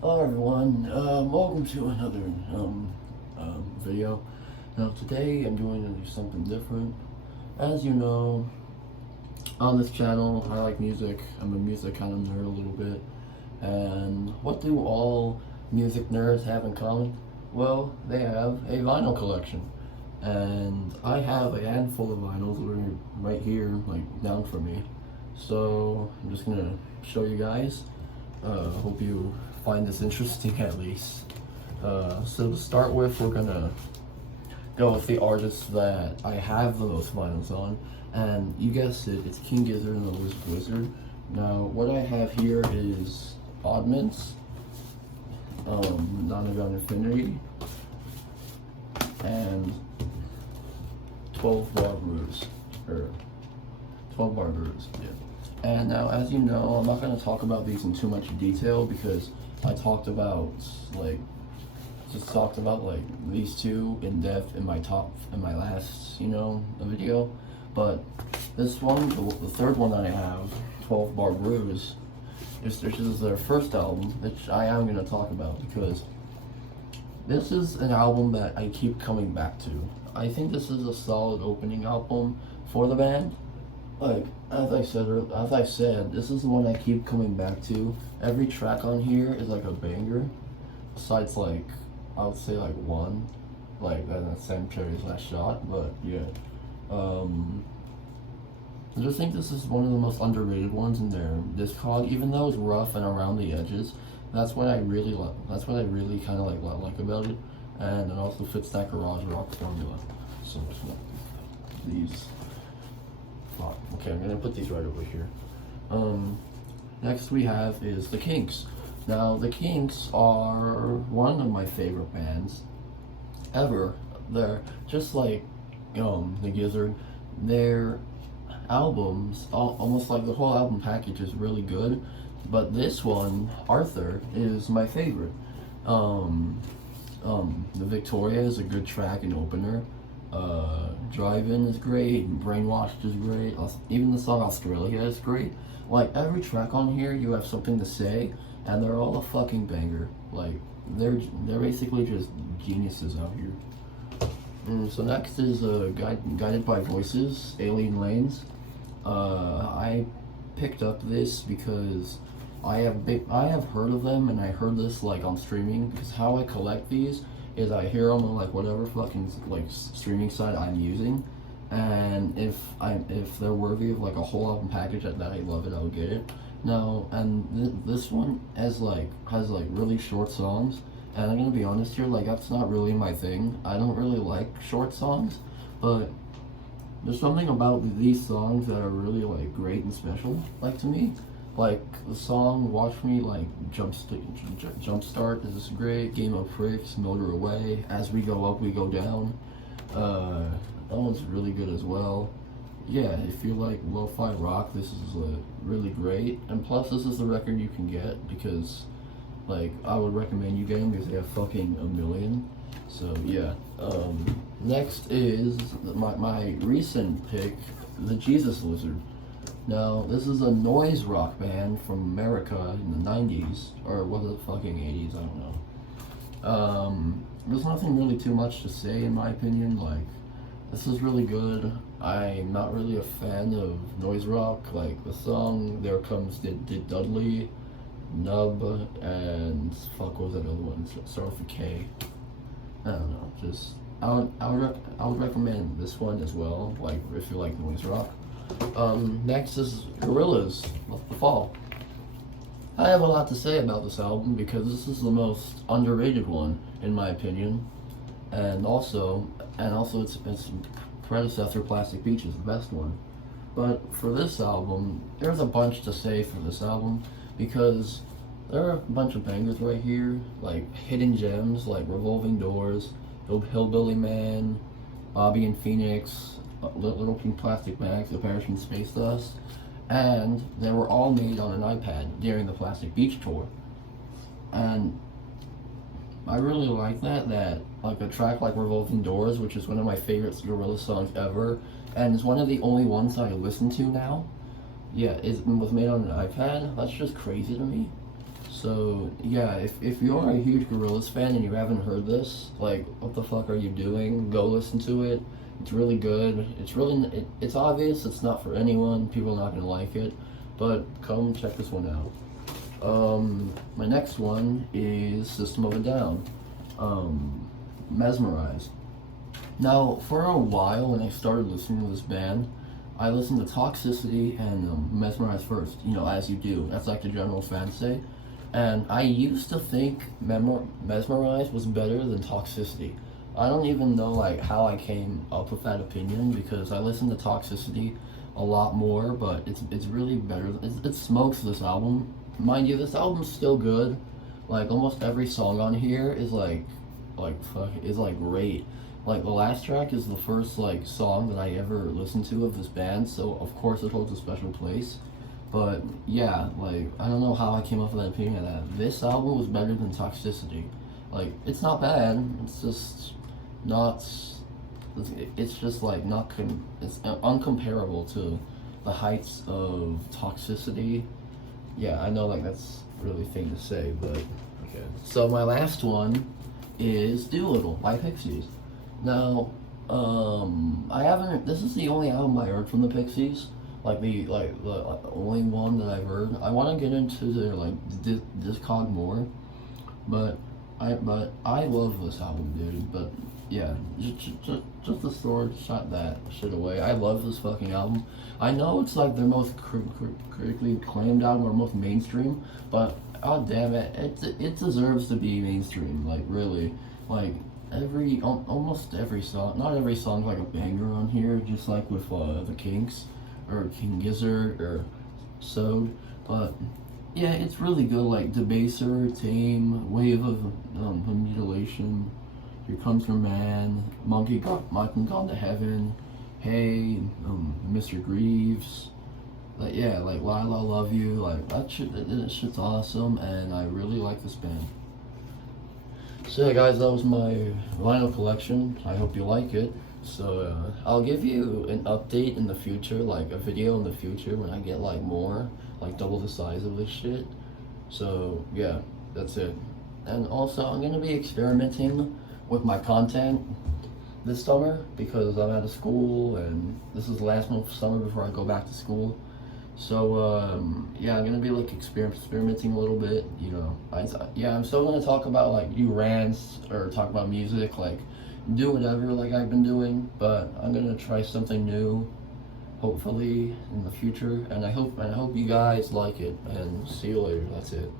Hello everyone, welcome to another video. Now today I'm going to do something different. As you know, on this channel I like music. I'm a music kind of nerd a little bit. And what do all music nerds have in common? Well, they have a vinyl collection. And I have a handful of vinyls right here, like down from me. So I'm just gonna show you guys. Hope you find this interesting at least. So to start with, we're gonna go with the artist that I have the most vinyls on, and you guessed it, it's King Gizzard and the Lizard Wizard. Now, what I have here is Oddments, Nonagon Infinity, and 12 Bar Brews, or 12 Bar Brews, yeah. And now, as you know, I'm not going to talk about these in too much detail because I talked about these two in depth in my last video. But this one, the third one that I have, 12 Bar Brews, this is their first album, which I am going to talk about because this is an album that I keep coming back to. I think this is a solid opening album for the band. Like, as I said, this is the one I keep coming back to. Every track on here is like a banger. Besides, like, I would say like one, like that Sanctuary's Last Shot. But yeah, I just think this is one of the most underrated ones in their discog. Even though it's rough and around the edges, that's what I really like. That's what I really kind of like about it, and it also fits that garage rock formula. So these. Okay, I'm gonna put these right over here. Next we have is the Kinks. Now the Kinks are one of my favorite bands ever. They're just like the Gizzard. Their albums, almost like the whole album package, is really good. But this one, Arthur, is my favorite. The Victoria is a good track and opener. Drive-In is great, Brainwashed is great, even the song Australia is great. Like, every track on here, you have something to say, and they're all a fucking banger. Like, they're basically just geniuses out here. So next is Guided by Voices, Alien Lanes. I picked up this because I have heard of them, and I heard this like on streaming, because how I collect these is I hear them on like whatever fucking like streaming site I'm using, and if they're worthy of like a whole album package that I love it, I'll get it. Now, and this one has really short songs, and I'm gonna be honest here, like that's not really my thing. I don't really like short songs, but there's something about these songs that are really like great and special, like to me. Like the song "Watch Me," like Jumpstart is great. Game of Pricks, Motor Away, As We Go Up We Go Down. That one's really good as well. Yeah, if you like lo-fi rock, this is really great. And plus, this is the record you can get because, like, I would recommend you get them because they have fucking a million. So yeah. Next is my recent pick, the Jesus Lizard. Now, this is a noise rock band from America in the 90s, or was it fucking 80s, I don't know. There's nothing really too much to say in my opinion. Like, this is really good. I'm not really a fan of noise rock. Like, the song There Comes Did Dudley, Nub, and fuck, what was that other one? Start with a K. I don't know, just, I would recommend this one as well, like, if you like noise rock. Next is Gorillaz, The Fall. I have a lot to say about this album because this is the most underrated one, in my opinion. And also its predecessor, Plastic Beach, is the best one. But for this album, there's a bunch to say for this album because there are a bunch of bangers right here, like hidden gems like Revolving Doors, Hillbilly Man, Bobby and Phoenix, Little Pink Plastic Bags, The Perishing Space Dust, and they were all made on an iPad during the Plastic Beach tour. And I really like that like a track like Revolving Doors, which is one of my favorite Gorillaz songs ever, and it's one of the only ones that I listen to now. Yeah, it was made on an iPad. That's just crazy to me. So yeah, if you are a huge Gorillaz fan and you haven't heard this, like, what the fuck are you doing? Go listen to it. It's really good. It's obvious it's not for anyone. People are not gonna like it, but come check this one out. My next one is System of a Down. Mesmerized. Now, for a while when I started listening to this band, I listened to Toxicity and Mesmerized first. You know, as you do. That's like the general fans say. And I used to think Mesmerized was better than Toxicity. I don't even know like how I came up with that opinion because I listened to Toxicity a lot more, but it's really better. It smokes this album. Mind you, this album's still good. Like almost every song on here is like fuck is like great. Like the last track is the first like song that I ever listened to of this band, so of course it holds a special place. But yeah, like I don't know how I came up with that opinion of that. This album was better than Toxicity. Like it's not bad. It's just not. It's just like not. It's uncomparable to the heights of Toxicity. Yeah, I know like that's a really thing to say, but okay. So my last one is Doolittle by Pixies. Now, I haven't. This is the only album I heard from the Pixies. The only one that I've heard. I want to get into their like Discog more, but I love this album, dude. But yeah, just the sword shot that shit away. I love this fucking album. I know it's like their most critically acclaimed album or most mainstream, but god damn it, it deserves to be mainstream. Like really, like almost every song. Not every song's like a banger on here. Just like with the Kinks or King Gizzard or Sode, but yeah, it's really good. Like Debaser, Tame, Wave of Mutilation, Here Comes Your Man, Monkey Gone to Heaven, Hey, Mr. Greaves, like yeah, like Lila Love You, like that shit's awesome, and I really like this band. So yeah, guys, that was my vinyl collection. I hope you like it. So I'll give you an update in the future, like a video in the future when I get like more, like double the size of this shit. So yeah, that's it. And also I'm gonna be experimenting with my content this summer because I'm out of school and this is the last month of summer before I go back to school. So yeah, I'm gonna be like experimenting a little bit, you know. I'm still gonna talk about like do rants or talk about music, like do whatever like I've been doing, but I'm gonna try something new, hopefully in the future, and I hope you guys like it. And see you later. That's it.